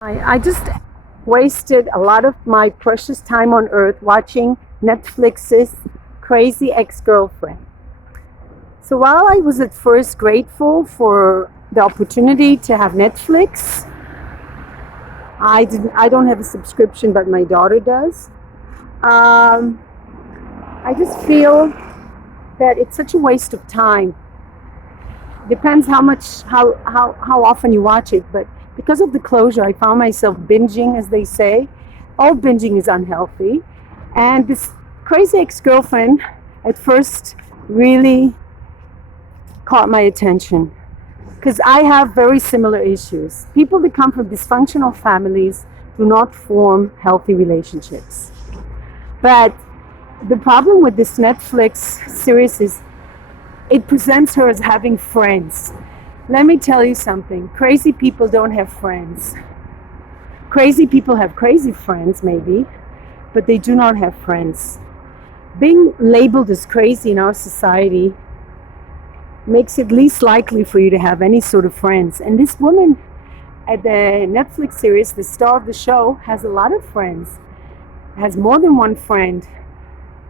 I just wasted a lot of my precious time on earth watching Netflix's Crazy Ex-Girlfriend. So while I was at first grateful for the opportunity to have Netflix, I don't have a subscription, but my daughter does. Um, I just feel that it's such a waste of time. Depends how often you watch it, but because of the closure, I found myself binging, as they say. All binging is unhealthy, and this Crazy Ex-Girlfriend at first really caught my attention because I have very similar issues. People that come from dysfunctional families do not form healthy relationships. But the problem with this Netflix series is it presents her as having friends. Let me tell you something. Crazy people don't have friends. Crazy people have crazy friends, maybe, but they do not have friends. Being labeled as crazy in our society makes it least likely for you to have any sort of friends. And this woman at the Netflix series, the star of the show, has a lot of friends, has more than one friend.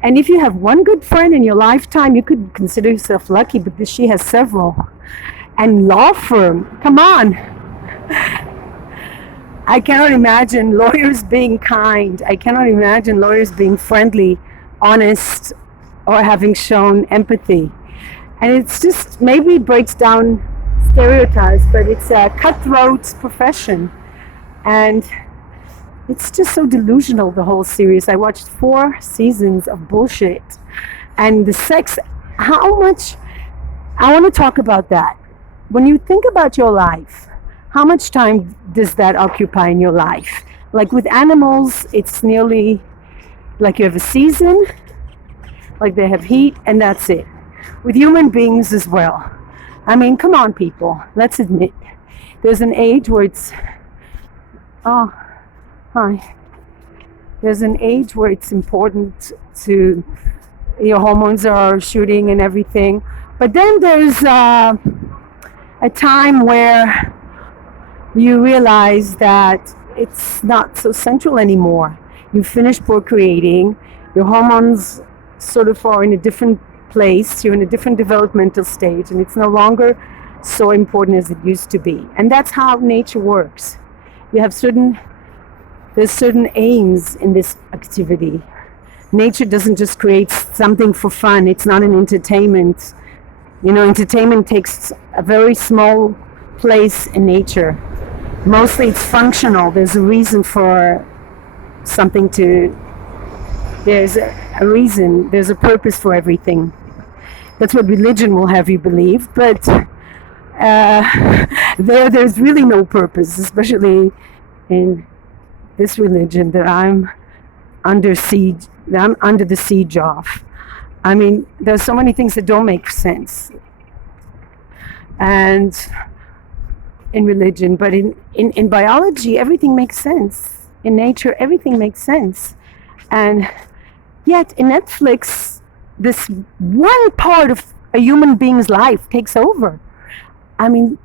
And if you have one good friend in your lifetime, you could consider yourself lucky, because she has several. And law firm, come on. I cannot imagine lawyers being kind. I cannot imagine lawyers being friendly, honest, or having shown empathy. And it's just, maybe it breaks down stereotypes, but it's a cutthroat profession. And it's just so delusional, the whole series. I watched 4 seasons of bullshit. And the sex, how much, I want to talk about that. When you think about your life, how much time does that occupy in your life? Like with animals, it's nearly like you have a season, like they have heat, and that's it. With human beings as well. I mean, come on, people. Let's admit, there's an age where it's, oh, hi. There's an age where it's important to, your hormones are shooting and everything. But then there's a time where you realize that it's not so central anymore. You finish procreating, your hormones sort of are in a different place, you're in a different developmental stage, and it's no longer so important as it used to be. And that's how nature works. You have there's certain aims in this activity. Nature doesn't just create something for fun. It's not an entertainment. You know, entertainment takes a very small place in nature. Mostly it's functional. There's a reason for something to, there's a reason, there's a purpose for everything. That's what religion will have you believe, but there's really no purpose, especially in this religion that I'm under the siege of. I mean, there's so many things that don't make sense. And in religion, but in biology, everything makes sense. In nature, everything makes sense. And yet, in Netflix, this one part of a human being's life takes over. I mean,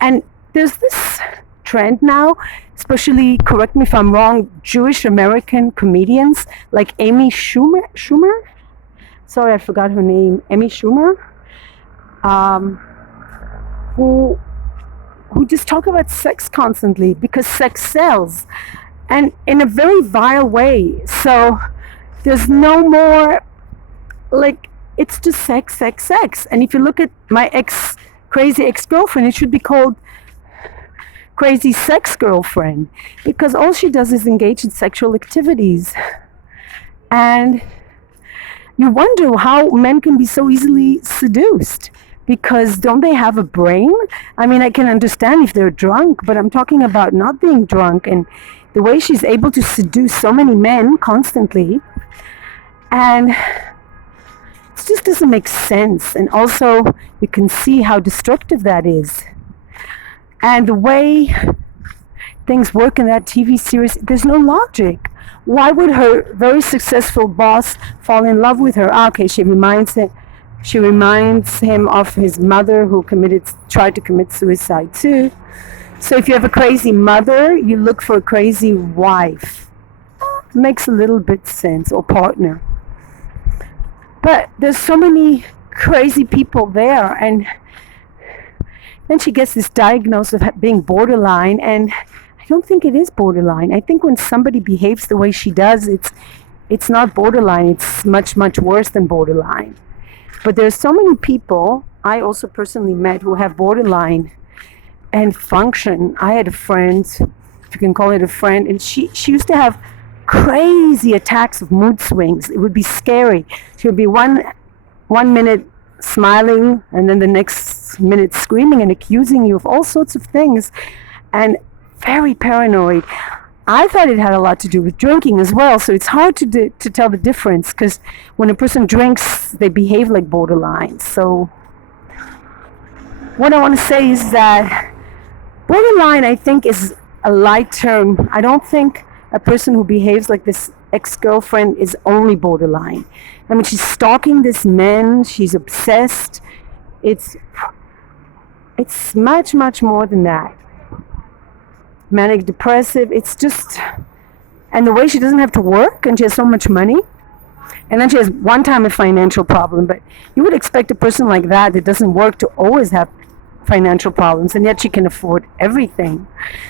and there's this trend now, especially, correct me if I'm wrong, Jewish American comedians like Amy Schumer? Sorry, I forgot her name. Amy Schumer, who just talk about sex constantly because sex sells, and in a very vile way. So there's no more, like, it's just sex, sex, sex. And if you look at my crazy ex-girlfriend, it should be called Crazy Sex Girlfriend, because all she does is engage in sexual activities. And you wonder how men can be so easily seduced, because don't they have a brain? I mean, I can understand if they're drunk, but I'm talking about not being drunk, and the way she's able to seduce so many men constantly. And it just doesn't make sense. And also, you can see how destructive that is. And the way things work in that TV series, there's no logic. Why would her very successful boss fall in love with her? Okay, she reminds him of his mother, who tried to commit suicide too. So if you have a crazy mother, you look for a crazy wife. Makes a little bit sense, or partner. But there's so many crazy people there, and then she gets this diagnosis of being borderline, and I don't think it is borderline. I think when somebody behaves the way she does, it's not borderline. It's much, much worse than borderline. But there's so many people I also personally met who have borderline and function. I had a friend, if you can call it a friend, and she used to have crazy attacks of mood swings. It would be scary. She would be one minute smiling and then the next minute screaming and accusing you of all sorts of things, and very paranoid. I thought it had a lot to do with drinking as well, so it's hard to tell the difference, because when a person drinks, they behave like borderline. So what I want to say is that borderline, I think, is a light term. I don't think a person who behaves like this ex-girlfriend is only borderline. I mean, she's stalking this man, she's obsessed. It's much, much more than that. Manic depressive, it's just, and the way she doesn't have to work and she has so much money, and then she has one time a financial problem, but you would expect a person like that doesn't work to always have financial problems, and yet she can afford everything.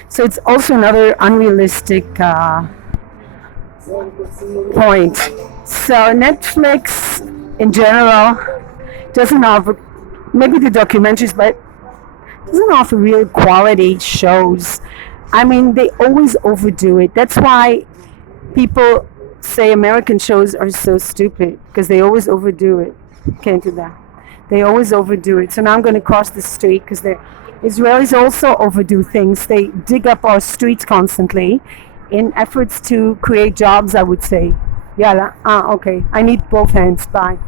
So it's also another unrealistic point. So Netflix in general doesn't offer, maybe the documentaries, but doesn't offer real quality shows. I mean, they always overdo it. That's why people say American shows are so stupid, because they always overdo it. Can't do that. They always overdo it. So now I'm going to cross the street, because the Israelis also overdo things. They dig up our streets constantly in efforts to create jobs, I would say. Yeah, okay. I need both hands. Bye.